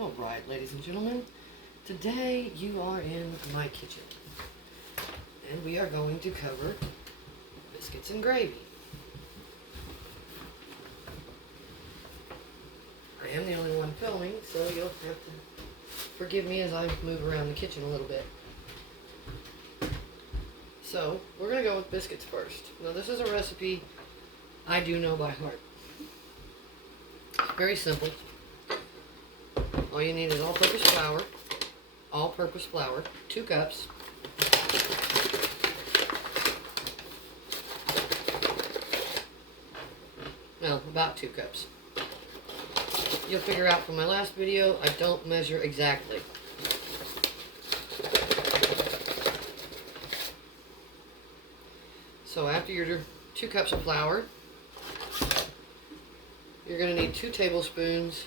Alright, ladies and gentlemen, today you are in my kitchen, and we are going to cover biscuits and gravy. I am the only one filming, so you'll have to forgive me as I move around the kitchen a little bit. So, we're going to go with biscuits first. Now, this is a recipe I do know by heart. It's very simple. All you need is all-purpose flour, 2 cups. No, about 2 cups. You'll figure out from my last video, I don't measure exactly. So after your 2 cups of flour, you're going to need 2 tablespoons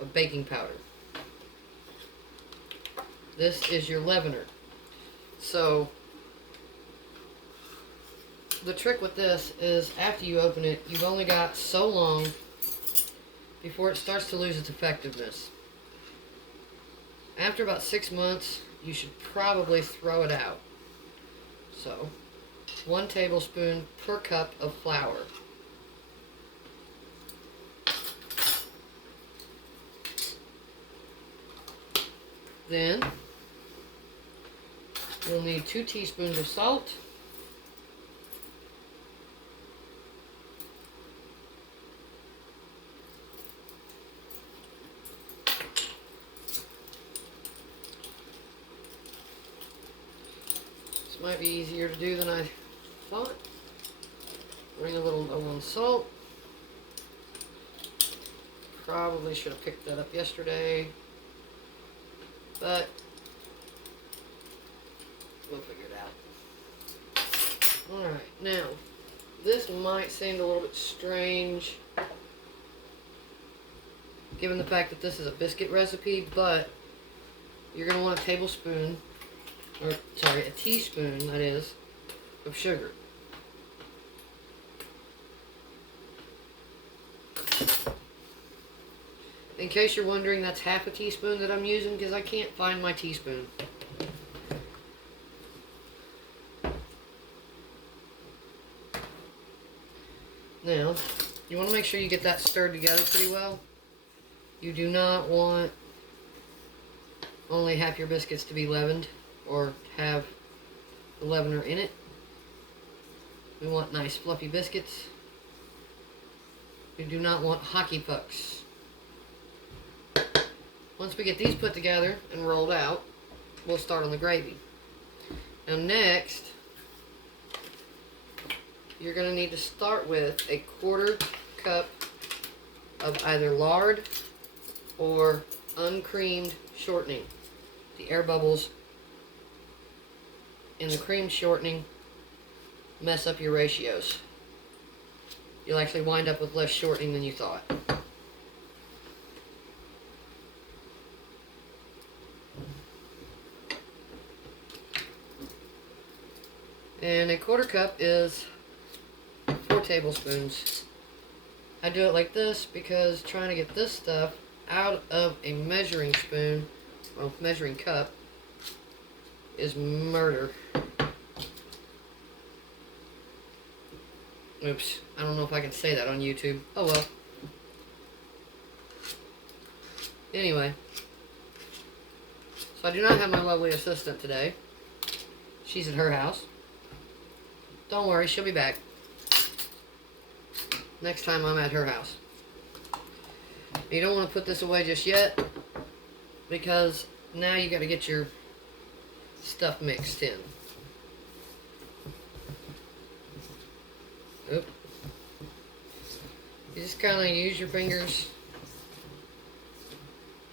of baking powder. This is your leavener. So the trick with this is after you open it, you've only got so long before it starts to lose its effectiveness. After about 6 months, you should probably throw it out. So 1 tablespoon per cup of flour. Then you'll need 2 teaspoons of salt, this might be easier to do than I thought. Bring a little low on salt. Probably should have picked that up yesterday, but we'll figure it out. Alright, now, this might seem a little bit strange given the fact that this is a biscuit recipe, but you're going to want a teaspoon, that is, of sugar. In case you're wondering, that's half a teaspoon that I'm using because I can't find my teaspoon. Now, you want to make sure you get that stirred together pretty well. You do not want only half your biscuits to be leavened or have the leavener in it. We want nice fluffy biscuits. We do not want hockey pucks. Once we get these put together and rolled out, we'll start on the gravy. Now next, you're going to need to start with a 1/4 cup of either lard or uncreamed shortening. The air bubbles in the cream shortening mess up your ratios. You'll actually wind up with less shortening than you thought. And a 1/4 cup is 4 tablespoons. I do it like this because trying to get this stuff out of a measuring spoon, well, measuring cup, is murder. Oops, I don't know if I can say that on YouTube. Oh well. Anyway, so I do not have my lovely assistant today. She's at her house. Don't worry, she'll be back next time I'm at her house. You don't want to put this away just yet because now you got to get your stuff mixed in. Oop. You just kind of use your fingers.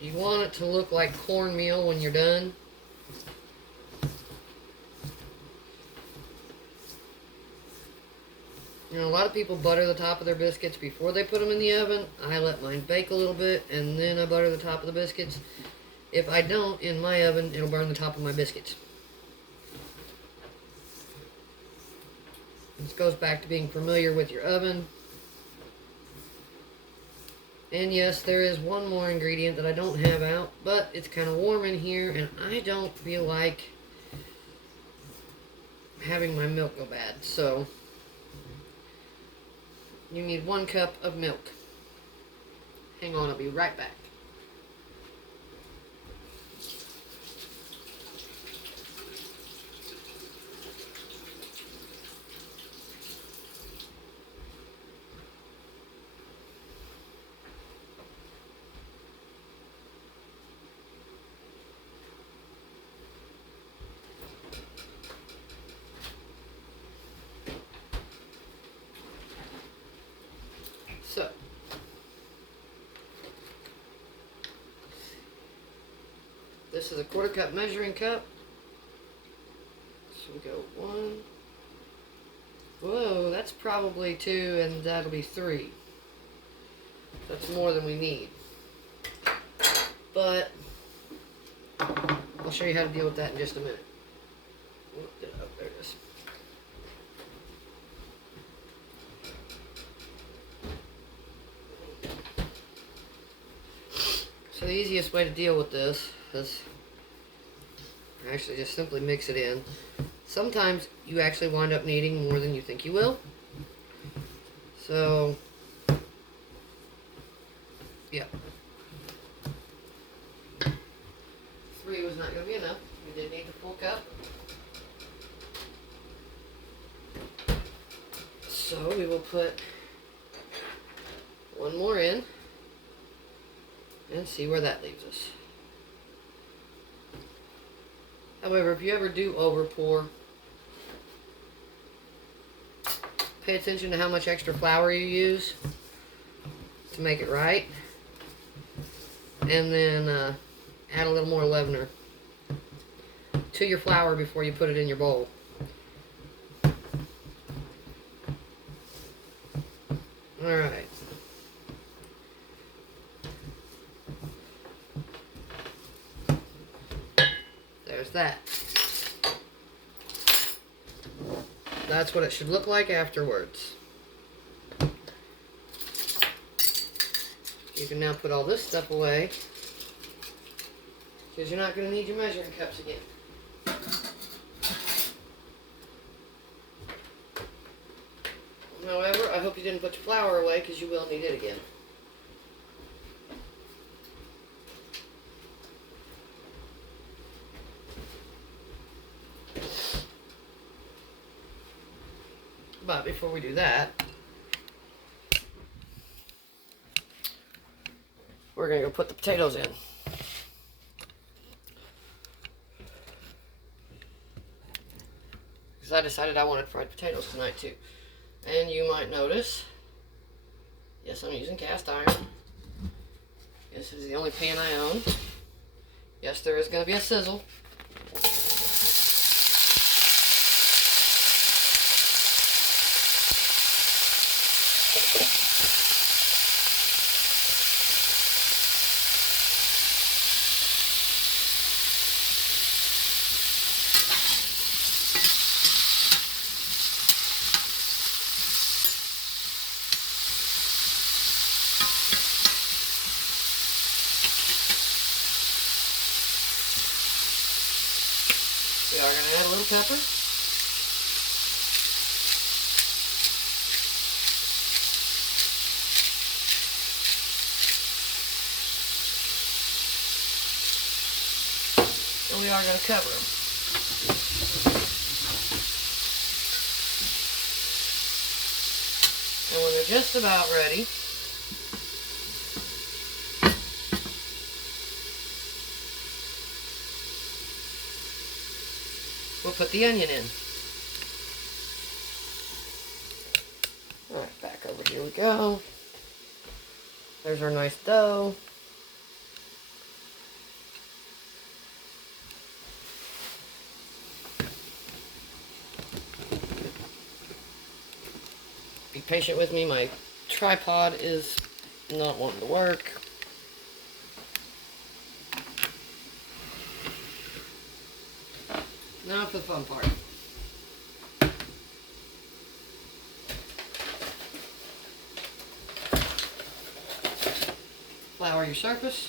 You want it to look like cornmeal when you're done. You know, a lot of people butter the top of their biscuits before they put them in the oven. I let mine bake a little bit, and then I butter the top of the biscuits. If I don't, in my oven, it'll burn the top of my biscuits. This goes back to being familiar with your oven. And yes, there is one more ingredient that I don't have out, but it's kind of warm in here, and I don't feel like having my milk go bad. So you need 1 cup of milk. Hang on, I'll be right back. So, this is a 1/4 cup measuring cup. So we go 1. Whoa, that's probably 2, and that'll be 3. That's more than we need. But I'll show you how to deal with that in just a minute. Oh, there it is. So the easiest way to deal with this is actually just simply mix it in. Sometimes you actually wind up needing more than you think you will. So, yeah. 3 was not going to be enough. We did need the full cup. So we will put 1 more in and see where that leaves us. However, if you ever do over pour, pay attention to how much extra flour you use to make it right, and then add a little more leavener to your flour before you put it in your bowl. Alright. There's that. That's what it should look like afterwards. You can now put all this stuff away, because you're not going to need your measuring cups again. However, I hope you didn't put your flour away, because you will need it again. But before we do that, we're going to go put the potatoes in. Because I decided I wanted fried potatoes tonight too. And you might notice, yes, I'm using cast iron. This is the only pan I own. Yes, there is going to be a sizzle. We are going to add a little pepper. And we are going to cover them. And when they're just about ready, we'll put the onion in. Alright, back over here we go. There's our nice dough. Be patient with me, my tripod is not wanting to work. Now for the fun part. Flour your surface.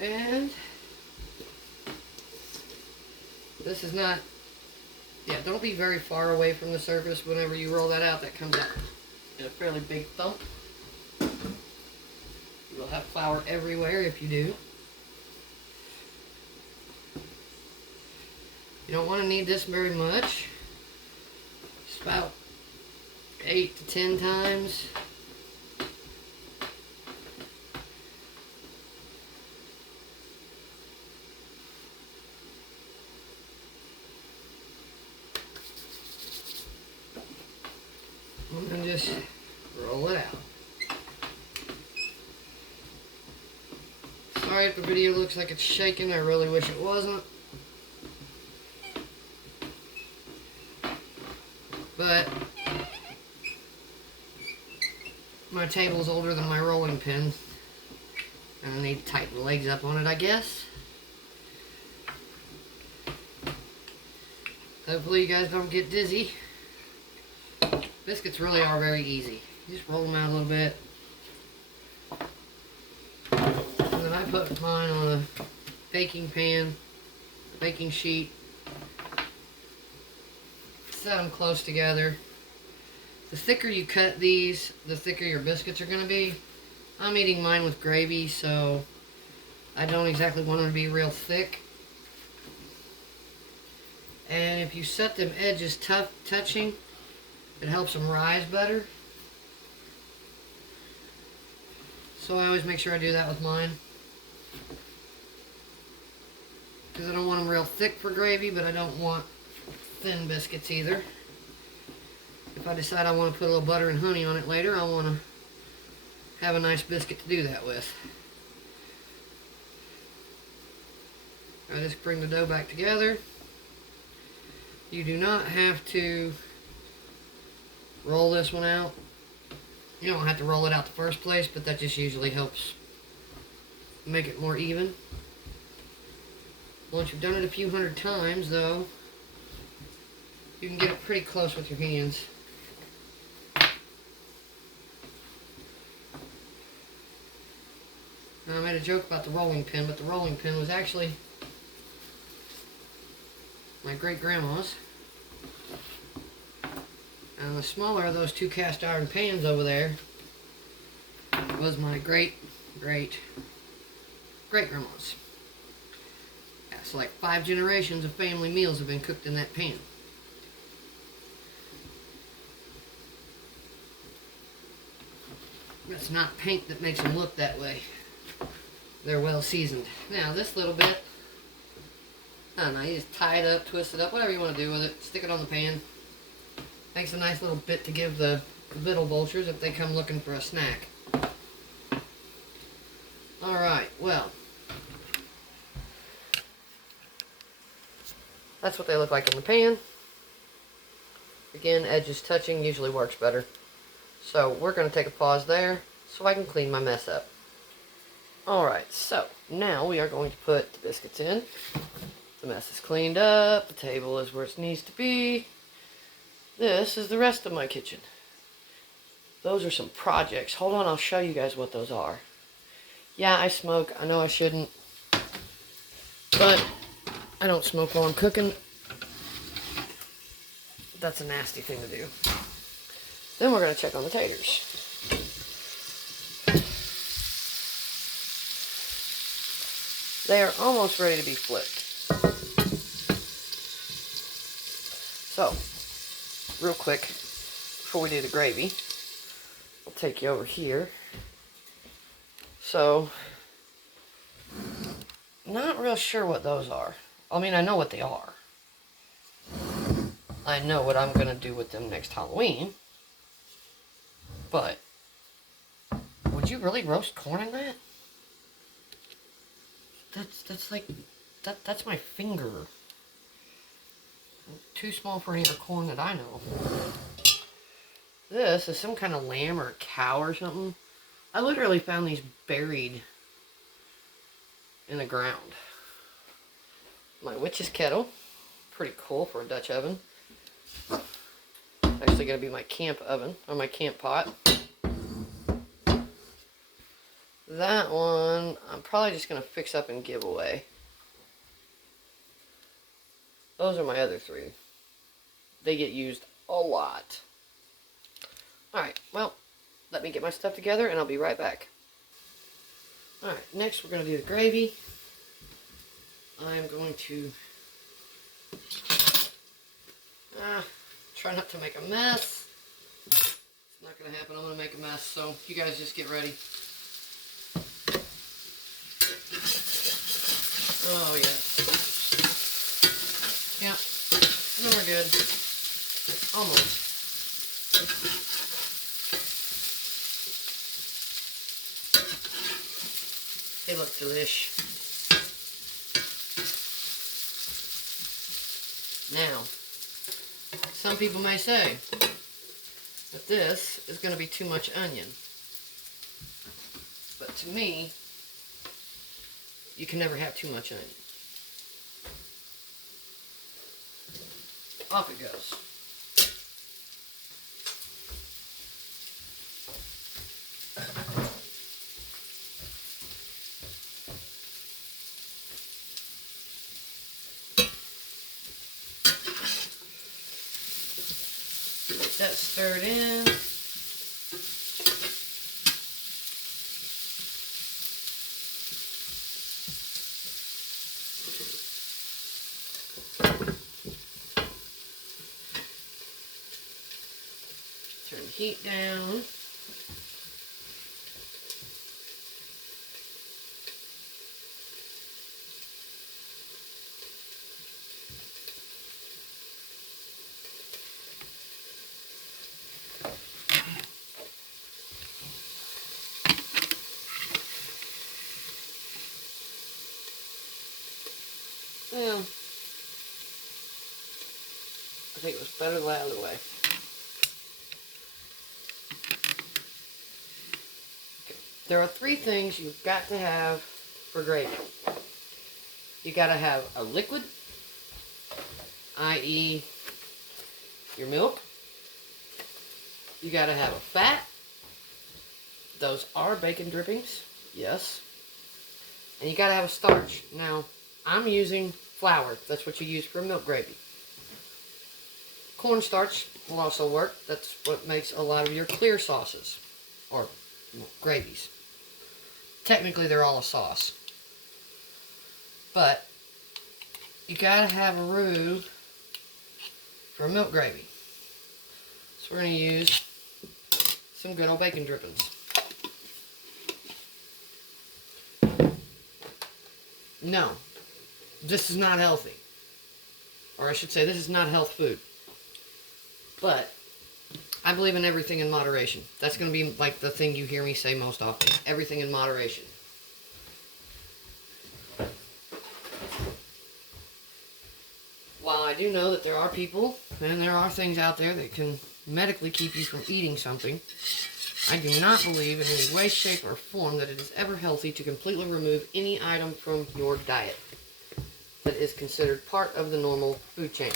And this is not, don't be very far away from the surface whenever you roll that out. That comes out in a fairly big thump. You will have flour everywhere if you do. You don't want to knead this very much. Just about 8 to 10 times. And just roll it out. Sorry if the video looks like it's shaking. I really wish it wasn't. But my table's older than my rolling pin, and I need to tighten the legs up on it, I guess. Hopefully you guys don't get dizzy. Biscuits really are very easy. You just roll them out a little bit. And then I put mine on a baking pan, baking sheet. Set them close together. The thicker you cut these, the thicker your biscuits are going to be. I'm eating mine with gravy, so I don't exactly want them to be real thick. And if you set them edges touching, it helps them rise better. So I always make sure I do that with mine. Because I don't want them real thick for gravy, but I don't want thin biscuits either. If I decide I want to put a little butter and honey on it later, I want to have a nice biscuit to do that with. I just bring the dough back together. You do not have to roll this one out. You don't have to roll it out the first place, but that just usually helps make it more even. Once you've done it a few hundred times, though, you can get it pretty close with your hands. Now, I made a joke about the rolling pin, but the rolling pin was actually my great-grandma's. And the smaller of those two cast iron pans over there was my great-grandma's. Yeah, so like 5 generations of family meals have been cooked in that pan. It's not paint that makes them look that way. They're well seasoned. Now this little bit, I don't know, you just tie it up, twist it up, whatever you want to do with it. Stick it on the pan. Makes a nice little bit to give the little vultures if they come looking for a snack. Alright, well, that's what they look like in the pan. Again, edges touching usually works better. So we're going to take a pause there so I can clean my mess up. Alright, so now we are going to put the biscuits in. The mess is cleaned up. The table is where it needs to be. This is the rest of my kitchen. Those are some projects. Hold on, I'll show you guys what those are. Yeah, I smoke. I know I shouldn't. But I don't smoke while I'm cooking. That's a nasty thing to do. Then we're going to check on the taters. They are almost ready to be flipped. So, real quick, before we do the gravy, I'll take you over here. So, not real sure what those are. I mean, I know what they are. I know what I'm going to do with them next Halloween. But, would you really roast corn in that? That's like, that's my finger. Too small for any other corn that I know. This is some kind of lamb or a cow or something. I literally found these buried in the ground. My witch's kettle. Pretty cool for a Dutch oven. Actually going to be my camp oven, or my camp pot. That one, I'm probably just going to fix up and give away. Those are my other three. They get used a lot. Alright, well, let me get my stuff together and I'll be right back. Alright, next we're going to do the gravy. I'm going to try not to make a mess. It's not going to happen. I'm going to make a mess, so you guys just get ready. Oh, yes. Yep. Then we're good. Almost. They look delish. Now, some people may say that this is going to be too much onion. But to me, you can never have too much onion. Off it goes. Get that stirred in. Turn the heat down. Well, I think it was better the other way. Okay. There are three things you've got to have for gravy. You got to have a liquid, i.e. your milk. You got to have a fat. Those are bacon drippings, yes. And you got to have a starch. Now, I'm using flour. That's what you use for milk gravy. Cornstarch will also work. That's what makes a lot of your clear sauces, or gravies. Technically, they're all a sauce. But you gotta have a roux for milk gravy. So we're gonna use some good old bacon drippings. No, this is not healthy. Or I should say, this is not health food. But I believe in everything in moderation. That's going to be like the thing you hear me say most often. Everything in moderation. While I do know that there are people and there are things out there that can medically keep you from eating something, I do not believe in any way, shape, or form that it is ever healthy to completely remove any item from your diet that is considered part of the normal food chain.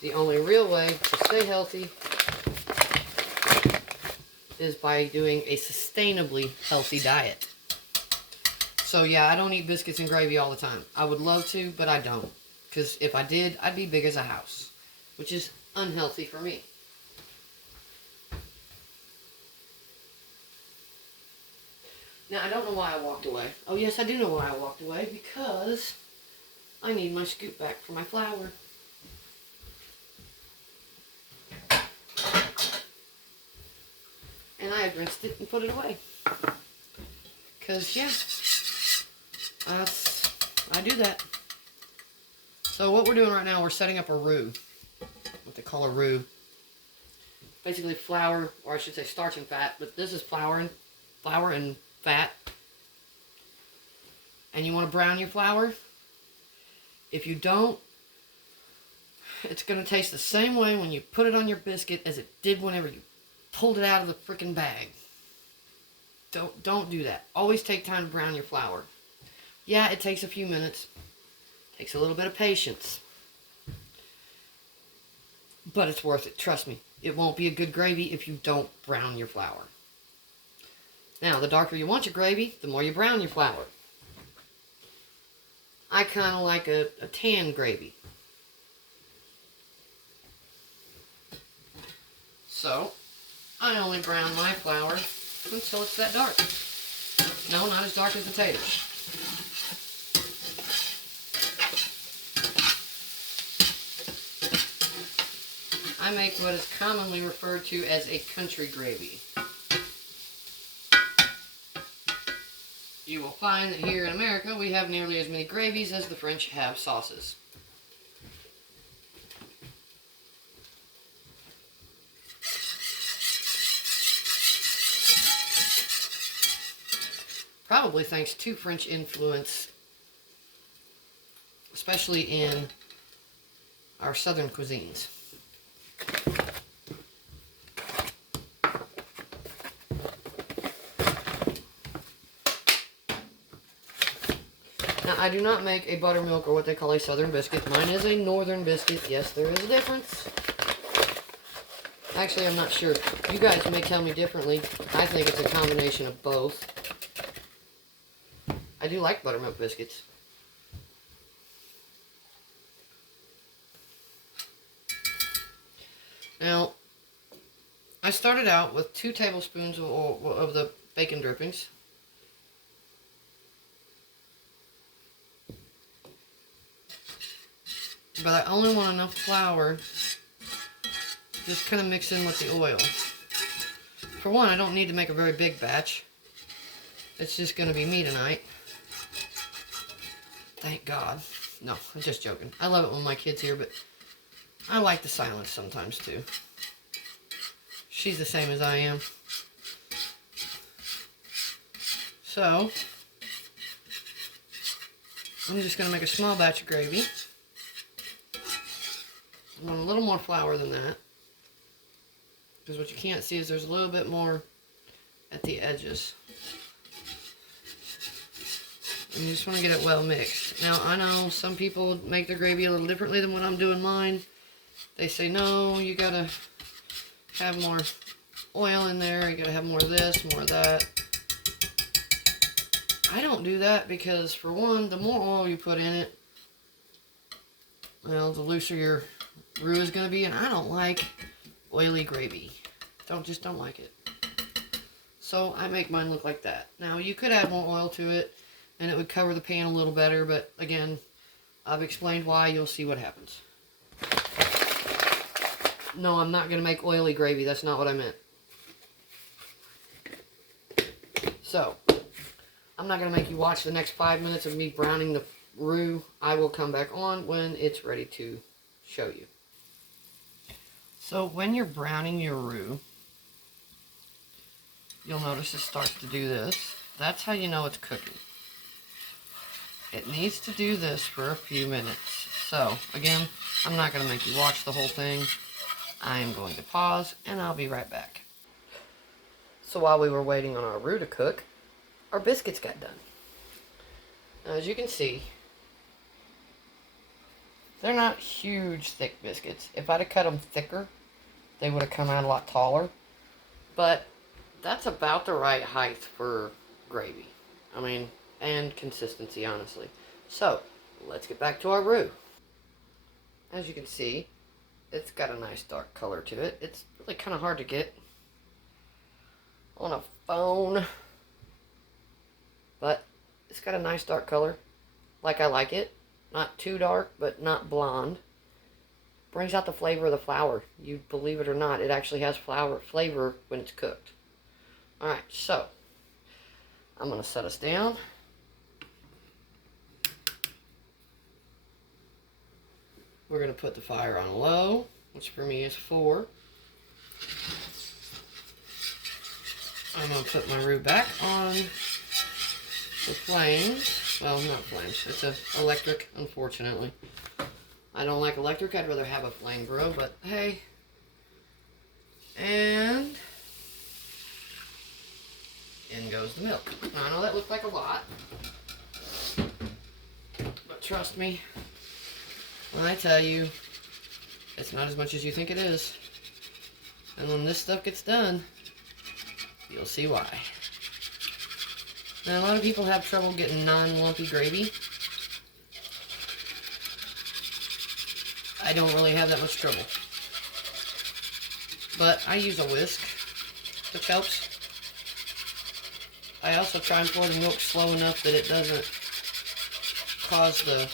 The only real way to stay healthy is by doing a sustainably healthy diet. So yeah, I don't eat biscuits and gravy all the time. I would love to, but I don't. Because if I did, I'd be big as a house, which is unhealthy for me. Now, I don't know why I walked away. Oh yes, I do know why I walked away. Because I need my scoop back for my flour. And I had rinsed it and put it away. Because, yeah, I do that. So what we're doing right now, we're setting up a roux. What they call a roux. Basically flour, or I should say starch and fat, but this is flour and fat. And you want to brown your flour. If you don't, it's going to taste the same way when you put it on your biscuit as it did whenever you pulled it out of the freaking bag. Don't do that. Always take time to brown your flour. Yeah, it takes a few minutes. Takes a little bit of patience. But it's worth it. Trust me. It won't be a good gravy if you don't brown your flour. Now, the darker you want your gravy, the more you brown your flour. I kind of like a tan gravy. So, I only brown my flour until it's that dark. No, not as dark as potatoes. I make what is commonly referred to as a country gravy. You will find that here in America we have nearly as many gravies as the French have sauces. Probably thanks to French influence, especially in our southern cuisines. Now, I do not make a buttermilk or what they call a southern biscuit. Mine is a northern biscuit. Yes, there is a difference. Actually, I'm not sure. You guys may tell me differently. I think it's a combination of both. I do like buttermilk biscuits. Now, I started out with 2 tablespoons of the bacon drippings. But I only want enough flour to just kind of mix in with the oil. For one, I don't need to make a very big batch. It's just going to be me tonight. Thank God. No, I'm just joking. I love it when my kid's here, but I like the silence sometimes too. She's the same as I am. So, I'm just going to make a small batch of gravy. I want a little more flour than that. Because what you can't see is there's a little bit more at the edges. And you just want to get it well mixed. Now, I know some people make their gravy a little differently than what I'm doing mine. They say, no, you gotta have more oil in there. You gotta have more of this, more of that. I don't do that because, for one, the more oil you put in it, well, the looser your roux is gonna be. And I don't like oily gravy. Just don't like it. So I make mine look like that. Now, you could add more oil to it, and it would cover the pan a little better, but again, I've explained why. You'll see what happens. No, I'm not going to make oily gravy. That's not what I meant. So, I'm not going to make you watch the next 5 minutes of me browning the roux. I will come back on when it's ready to show you. So, when you're browning your roux, you'll notice it starts to do this. That's how you know it's cooking. It needs to do this for a few minutes. So, again, I'm not going to make you watch the whole thing. I am going to pause, and I'll be right back. So while we were waiting on our roux to cook, our biscuits got done. Now, as you can see, they're not huge, thick biscuits. If I'd have cut them thicker, they would have come out a lot taller. But that's about the right height for gravy. I mean, and consistency, honestly. So, let's get back to our roux. As you can see, it's got a nice dark color to it. It's really kind of hard to get on a phone, but it's got a nice dark color, like I like it. Not too dark, but not blonde. Brings out the flavor of the flour. You believe it or not, it actually has flavor when it's cooked. Alright, so I'm going to set us down. We're going to put the fire on low, which for me is 4. I'm going to put my roux back on the flames. Well, not flames. It's electric, unfortunately. I don't like electric. I'd rather have a flame grill, but hey. And in goes the milk. Now, I know that looked like a lot, but trust me when I tell you, it's not as much as you think it is. And when this stuff gets done, you'll see why. Now, a lot of people have trouble getting non-lumpy gravy. I don't really have that much trouble. But I use a whisk, which helps. I also try and pour the milk slow enough that it doesn't cause the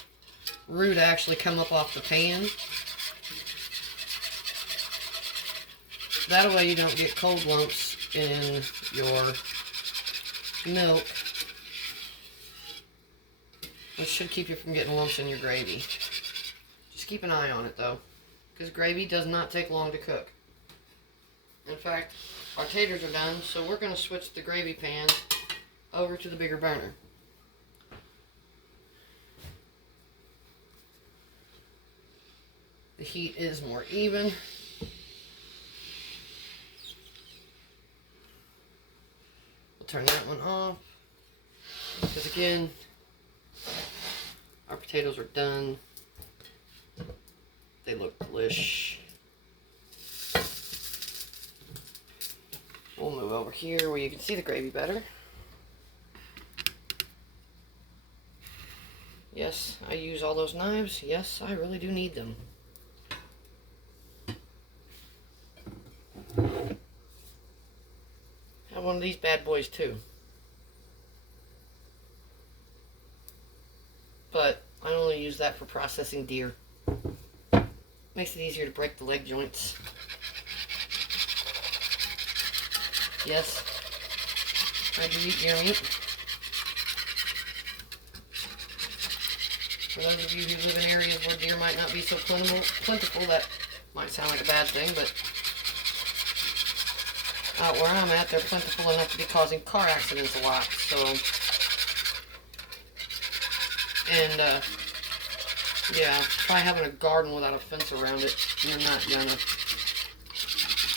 roux to actually come up off the pan. That way you don't get cold lumps in your milk, which should keep you from getting lumps in your gravy. Just keep an eye on it though, because gravy does not take long to cook. In fact, our taters are done, so we're going to switch the gravy pan over to the bigger burner. The heat is more even. We'll turn that one off, because again, our potatoes are done. They look delish. We'll move over here where you can see the gravy better. Yes, I use all those knives. Yes, I really do need them. Have one of these bad boys too. But I only use that for processing deer. Makes it easier to break the leg joints. Yes, I do eat deer meat. For those of you who live in areas where deer might not be so plentiful, that might sound like a bad thing, but out where I'm at, they're plentiful enough to be causing car accidents a lot, so, and, yeah, try having a garden without a fence around it, you're not gonna.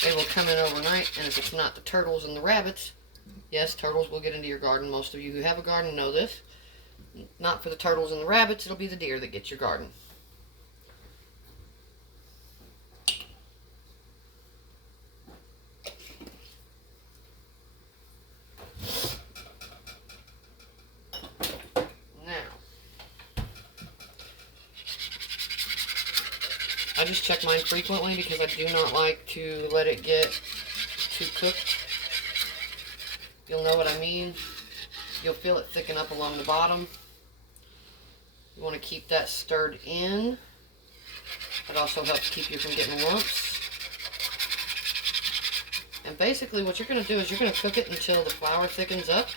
They will come in overnight, and if it's not the turtles and the rabbits, yes, turtles will get into your garden. Most of you who have a garden know this. Not for the turtles and the rabbits, it'll be the deer that get your garden. I just check mine frequently because I do not like to let it get too cooked. You'll know what I mean. You'll feel it thicken up along the bottom. You want to keep that stirred in. That also helps keep you from getting lumps. And basically what you're going to do is you're going to cook it until the flour thickens up.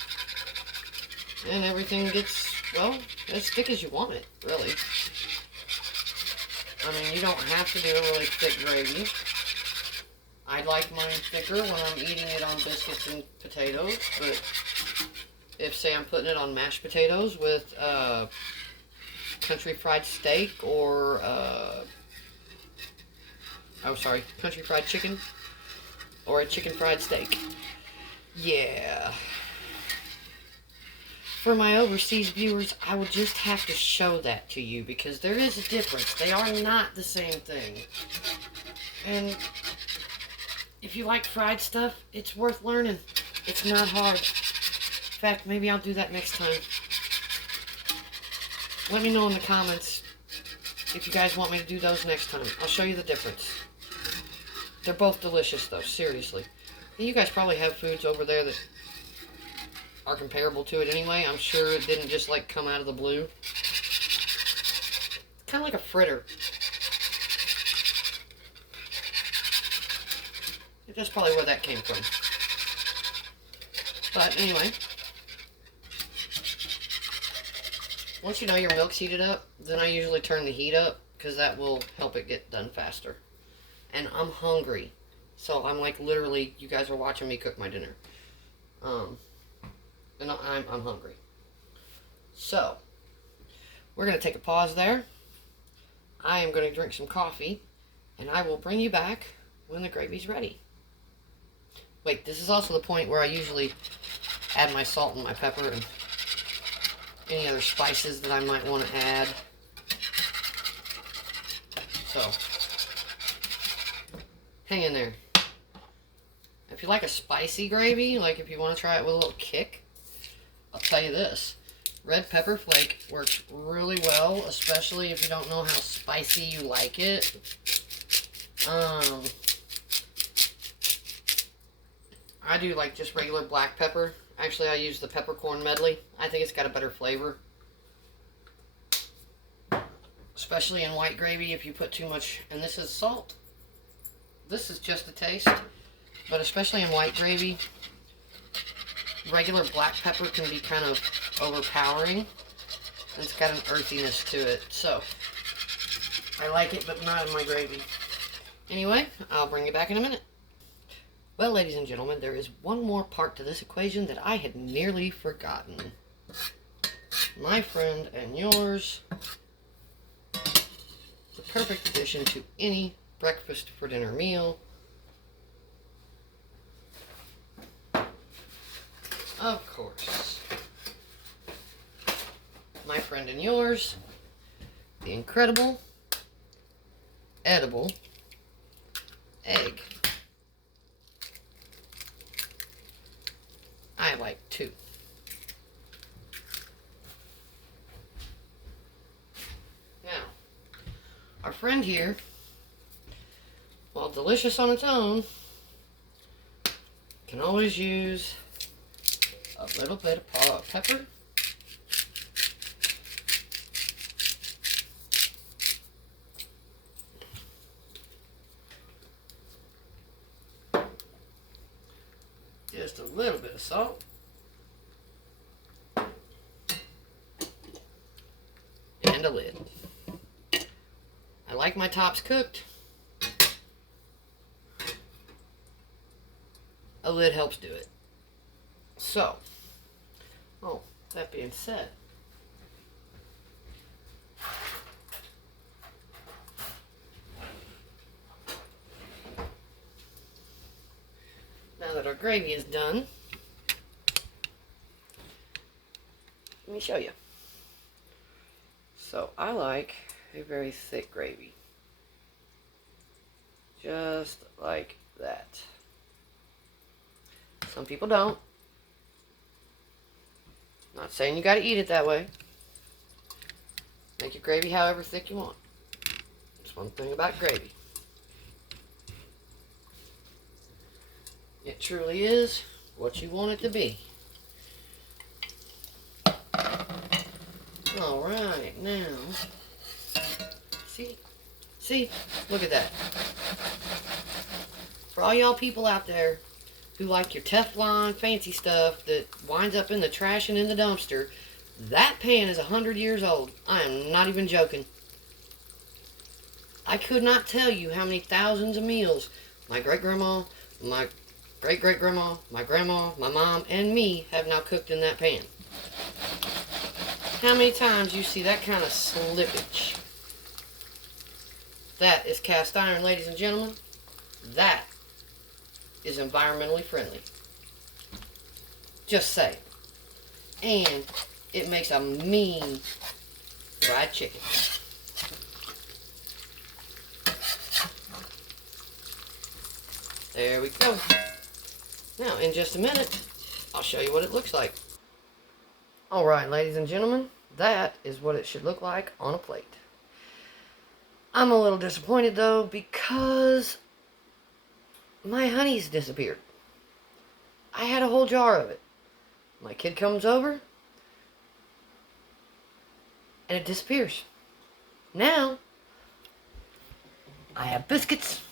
And everything gets, well, as thick as you want it, really. I mean, you don't have to do a really thick gravy. I like mine thicker when I'm eating it on biscuits and potatoes, but if, say, I'm putting it on mashed potatoes with country fried steak or, country fried chicken or a chicken fried steak. Yeah. For my overseas viewers, I will just have to show that to you because there is a difference. They are not the same thing. And if you like fried stuff, it's worth learning. It's not hard. In fact, maybe I'll do that next time. Let me know in the comments if you guys want me to do those next time. I'll show you the difference. They're both delicious though, seriously. And you guys probably have foods over there that are comparable to it anyway. I'm sure it didn't just like come out of the blue. It's kind of like a fritter. That's probably where that came from. But anyway, once you know your milk's heated up, then I usually turn the heat up because that will help it get done faster. And I'm hungry, so I'm like literally, you guys are watching me cook my dinner. And I'm hungry. So, we're going to take a pause there. I am going to drink some coffee, and I will bring you back when the gravy's ready. Wait, this is also the point where I usually add my salt and my pepper and any other spices that I might want to add. So, hang in there. If you like a spicy gravy, like if you want to try it with a little kick, I'll tell you this. Red pepper flake works really well, especially if you don't know how spicy you like it. I do like just regular black pepper. Actually, I use the peppercorn medley. I think it's got a better flavor. Especially in white gravy if you put too much, and this is salt. This is just a taste. But especially in white gravy, regular black pepper can be kind of overpowering. And it's got an earthiness to it. So, I like it, but not in my gravy. Anyway, I'll bring you back in a minute. Well, ladies and gentlemen, there is one more part to this equation that I had nearly forgotten. My friend and yours, the perfect addition to any breakfast for dinner meal. Of course, my friend and yours, the incredible, edible egg. I like 2. Now, our friend here, while delicious on its own, can always use a little bit of pepper. Just a little bit of salt. And a lid. I like my tops cooked. A lid helps do it. So, that being said, now that our gravy is done, let me show you. So, I like a very thick gravy. Just like that. Some people don't. Not saying you gotta eat it that way. Make your gravy however thick you want. That's one thing about gravy. It truly is what you want it to be. Alright, now, see, look at that. For all y'all people out there who like your Teflon fancy stuff that winds up in the trash and in the dumpster, that pan is 100 years old. I am not even joking. I could not tell you how many thousands of meals my great-grandma, my great-great-grandma, my grandma, my mom, and me have now cooked in that pan. How many times you see that kind of slippage? That is cast iron, ladies and gentlemen. That is environmentally friendly. Just say. And it makes a mean fried chicken. There we go. Now, in just a minute, I'll show you what it looks like. Alright, ladies and gentlemen, that is what it should look like on a plate. I'm a little disappointed, though, because my honey's disappeared. I had a whole jar of it. My kid comes over, and it disappears. Now, I have biscuits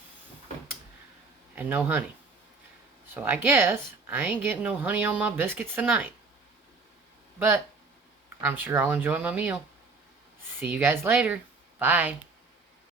and no honey. So I guess I ain't getting no honey on my biscuits tonight. But I'm sure I'll enjoy my meal. See you guys later. Bye.